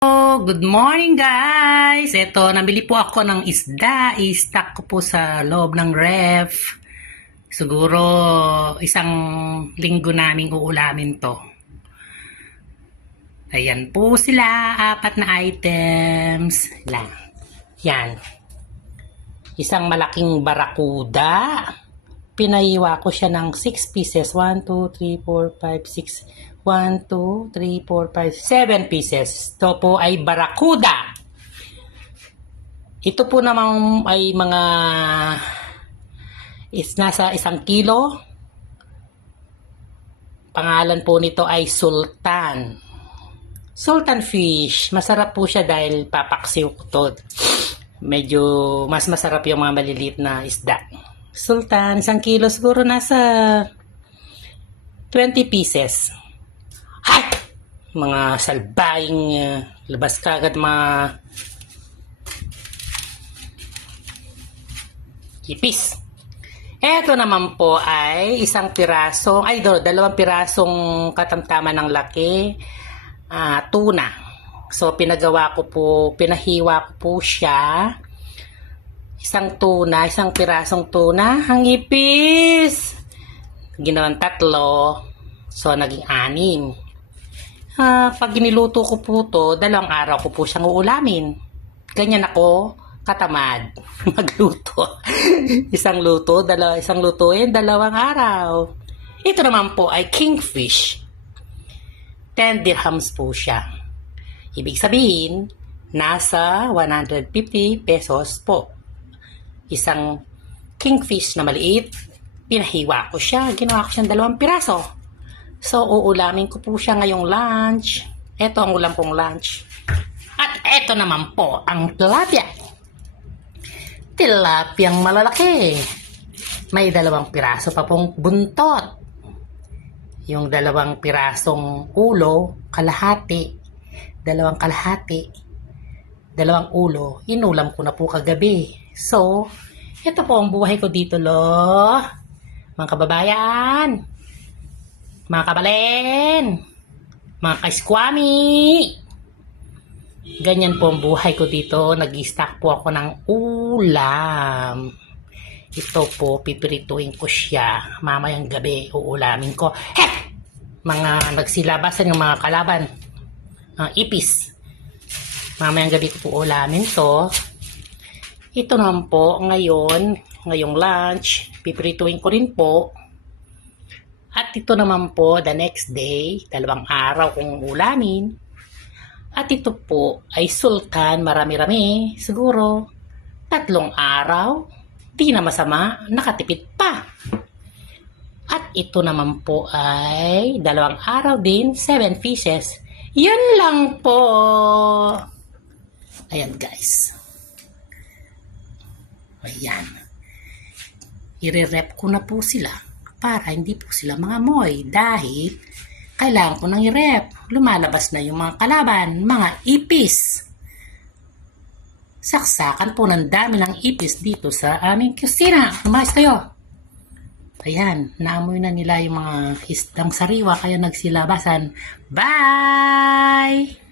Good morning guys! Ito, nabili po ako ng isda. I-stack ko po sa loob ng ref. Siguro isang linggo naming uulamin to. Ayan po sila, apat na items. Lang. Yan. Isang malaking barakuda. Pinahiwa ko siya ng 6 pieces. 1, 2, 3, 4, 5, 6. 1, 2, 3, 4, 5, 7 pieces. Ito po ay barakuda. Ito po naman ay mga is nasa isang kilo. Pangalan po nito ay Sultan. Sultan fish. Masarap po siya dahil papaksiw ko. Medyo mas masarap yung mga maliliit na isda. Sultan, isang kilo siguro nasa 20 pieces. Ay! Mga salbaying uh, labas kagad mga ipis. Ito naman po ay isang pirasong, ay dalawang pirasong katamtaman ng laki, ah, tuna. So pinagawa ko po, pinahiwa ko po siya. Isang tuna, isang pirasong tuna, ang ipis. Ginawang tatlo, so naging anim. Ah, pag giniluto ko po to, dalawang araw ko po siyang uulamin. Ganyan ako katamad magluto. isang luto, dalawa, isang lutuin, dalawang araw. Ito naman po ay kingfish. 10 dirhams po siya. Ibig sabihin, nasa 150 pesos po. Isang kingfish na maliit, pinahiwa ko siya, ginawa ko siyang dalawang piraso. So, uulamin ko po siya ngayong lunch. Ito ang ulam pong lunch. At ito naman po ang tilapia. Tilapiyang malalaki. May dalawang piraso pa pong buntot. Yung dalawang pirasong ulo, kalahati. Dalawang kalahati. Dalawang ulo. Inulam ko na po kagabi. So, ito po ang buhay ko dito, lo. Mga kababayan mga kabalen, mga kaiskwami. Ganyan po ang buhay ko dito. Nag-stack po ako ng ulam. Ito po, pipirituin ko siya. Mamayang gabi, uulamin ko. Heh! Mga nagsilabasan yung mga kalaban. Uh, ipis. Mamayang gabi ko po ulamin to. Ito naman po, ngayon, ngayong lunch, pipirituin ko rin po. At ito naman po, the next day, dalawang araw kong ulamin. At ito po ay sultan, marami-rami, siguro tatlong araw, di na masama, nakatipid pa. At ito naman po ay dalawang araw din, 7 pieces. Yun lang po. Ayan guys. Ayan. Ire-rep ko na po sila para hindi po sila mga dahil kailangan ko nang i-rep. Lumalabas na yung mga kalaban, mga ipis. Saksakan po ng dami ng ipis dito sa aming kusina. Lumayas kayo. Ayan, naamoy na nila yung mga isdang sariwa kaya nagsilabasan. Bye!